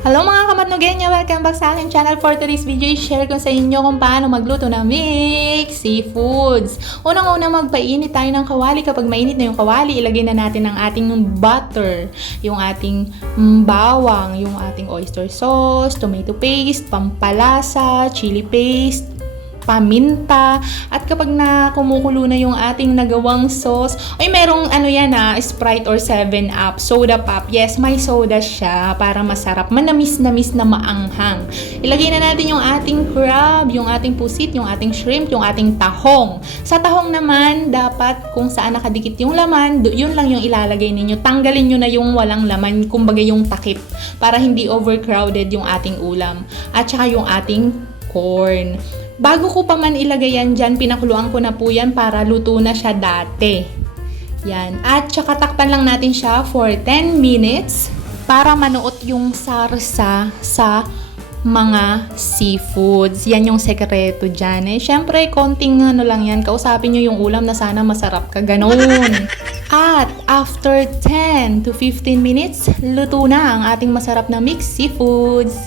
Hello mga kamatnugenya! Welcome back sa aking channel. For today's video, i-share ko sa inyo kung paano magluto ng mixed seafoods. Unang-una, magpainit tayo ng kawali. Kapag mainit na yung kawali, ilagay na natin ang ating butter, yung ating bawang, yung ating oyster sauce, tomato paste, pampalasa, chili paste, paminta, at kapag na kumukulo na yung ating nagawang sauce, ay merong Sprite or 7-Up, soda pop. Yes, may soda siya para masarap, manamis-namis na maanghang. Ilagay na natin yung ating crab, yung ating pusit, yung ating shrimp, yung ating tahong. Sa tahong naman, dapat kung saan nakadikit yung laman, yun lang yung ilalagay ninyo. Tanggalin nyo na yung walang laman, kumbaga yung takip, para hindi overcrowded yung ating ulam. At saka yung ating corn. Bago ko pa man ilagay yan dyan, pinakuluan ko na po yan para luto na siya dati. Yan. At saka takpan lang natin siya for 10 minutes para manuot yung sarsa sa mga seafoods. Yan yung sekreto dyan. Syempre, konting lang yan. Kausapin nyo yung ulam na sana masarap ka. Ganon. At after 10 to 15 minutes, luto na ang ating masarap na mixed seafoods.